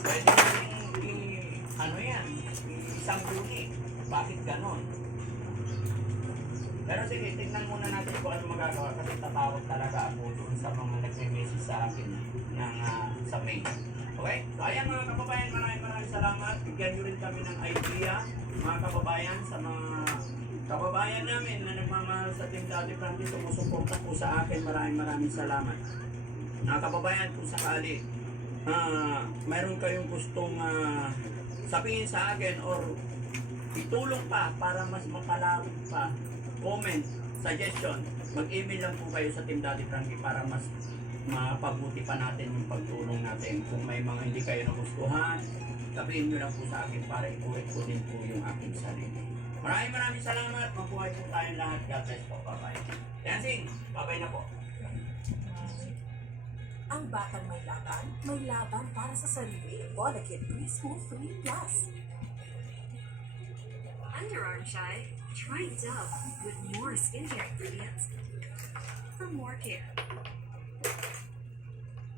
Pwede ano yan, isang unit. Bakit ganon? Pero sige, tingnan muna natin kung ano magagawa kasi tatawag talaga ako doon sa mga nagme-message sa akin ng, sa mail. Okay? So ayan mga kababayan, maraming salamat. Bigyan nyo rin kami ng idea, mga kababayan, sa mga kababayan namin na nagmamahal sa Team Daddy Frankie, sumusuporta po sa akin. Maraming salamat. Mga kababayan, kung sakali mayroon kayong gustong sabihin sa akin or itulong pa para mas makalawig pa, comment, suggestion, mag-email lang po kayo sa Team Daddy Frankie para mas mapabuti pa natin yung pagtulong natin. Kung may mga hindi kayo nagustuhan, sabihin nyo lang po sa akin para i-correct ko din po yung aking sarili. Maraming salamat. Mabuhay po tayong lahat. God bless po. Bye-bye. Dancing, bye-bye na po. Ang batang may laban para sa sarili. Bonakit Preschool 3 Plus. Underarm shy? Try Dove with more skincare ingredients for more care.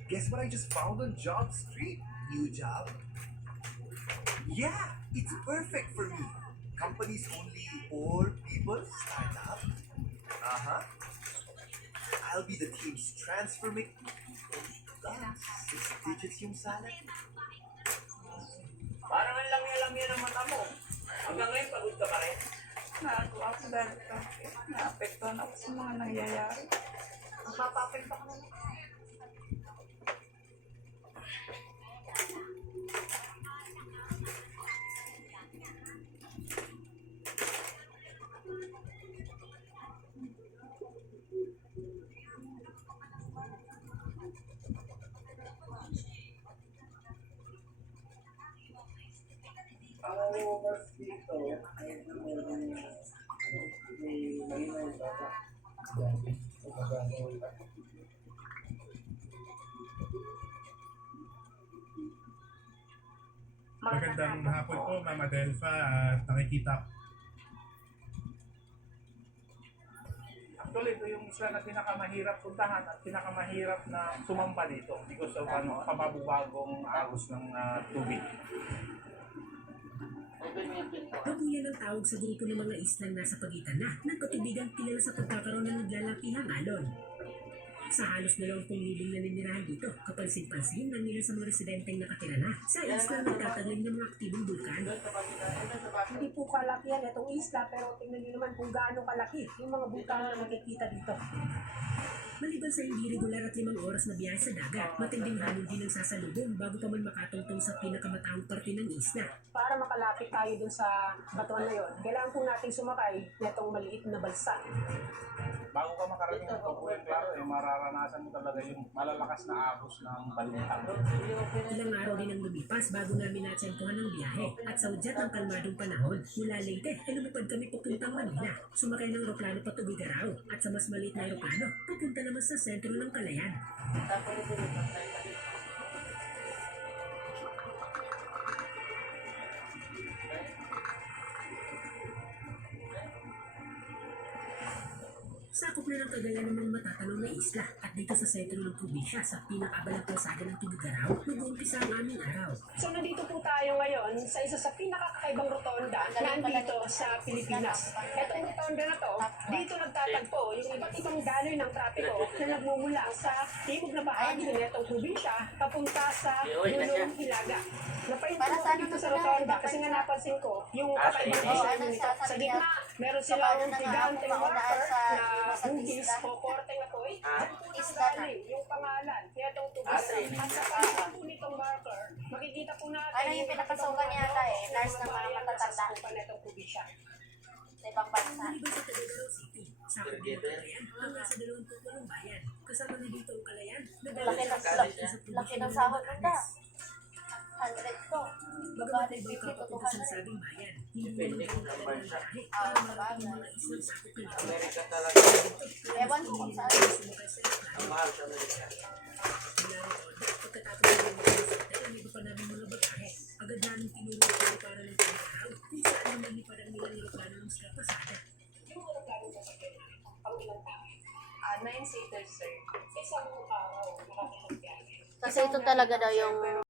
Guess what I just found on Job Street? New job? Yeah, it's perfect for me. Companies only or people startup. I'll be the team's transforming. 6 digits yung salad. Parang ang lamya-lamya ng mata mo. Hanggang ngayon, pagod ka pa rin. Nakatuwa ako dahil naapektuhan ako sa mga nangyayari. Ang papapagpak na Magandang hapon po, Mama Delfa, at nakikita. Actually, ito yung isla na pinakamahirap puntahan at pinakamahirap na sumamba dito because of kababubagong agos ng tubig. Babuyan ang tawag sa grupo ng mga islang nasa pagitan na nagkatubigan kilala sa pagkakaroon ng naglalakihang alon. Sa halos 20,000 naninirahan dito, kapansin-pansin ng ilan sa mga residenteng nakatira na sa isla nagtataglim ng mga aktibong bulkan. Hindi po kalaki yan itong isla, pero tingnan niyo naman kung gaano kalaki yung mga bulkan na nakikita dito. Maliban sa hindi regular at 5 oras na biyahe sa dagat, matinding hamon din ang sasalubong bago pa man makatungtong sa pinakamataong parte ng isla. Para makalapit tayo dun sa batuan na yon, kailangan po natin sumakay nitong maliit na balsa. Bago ka makarating ng Kabuyan, klaro, mararanasan mo talaga yung malalakas na agos ng balintang. Ilang araw din ang lumipas bago namin natsempuhan ng biyahe at sa udyat ng kalmadong panahon. Mula Leyte ay lumipad kami papuntang Manila. Sumakay ng eroplano pa Tugigaraw at sa mas maliit na eroplano papunta naman sa sentro ng Calayan. Sakop na ng Cagayan ng mga matatanong na isla at dito sa sentro ng probinsya sa pinakabalang kalsada ng Tugigaraw, mag-uumpisa ang aming araw. So nandito po tayo ngayon sa isa sa pinakakaibang rotonda nandito sa Pilipinas. Itong rotonda na to, dito nagtatagpo yung iba't ibang daloy ng trapiko na nagmumula sa timog na bahagi ng itong probinsya papunta sa Dulong Hilaga. Napahinto ko dito sa rotonda kasi nga napansin ko yung kakaibang design nito. Sa gitna, meron silang giganteng marker na hugis o korte na koy. Diyan po nanggaling yung pangalan nitong tubigan. At sa pangalan po nitong marker, makikita po natin Ano yung pinakasukan niya yata nurse ng mga matatanda. Nitong probinsya. Sa ibang bansa. Maliban sa Tugigaraw City, sakop ng Calayan hanggang sa 28 bayan. Kasama na dito ang Calayan na Laki ng sahod mo na. 100 to. Bagamat ay bangka papunta sa nasabing bayan, hindi naman ang kailangan ng biyahe para marating ang mga islang sakop ng ito. Ewan ko kung saan. Sumakay sa eroplano. Mula roon, pagkatapos ng mga hotel, ang iba pa namin mga bagahe. Agad namin tinulong kayo para ng Tugigaraw kung saan naman ni parang nilang eroplano ng Sierra Pasada. Yung aeroplano sa sakyan namin, pang ilang tao? 9 seaters, sir. Isang araw, nakakapagbiyahe. Kasi ito talaga daw yung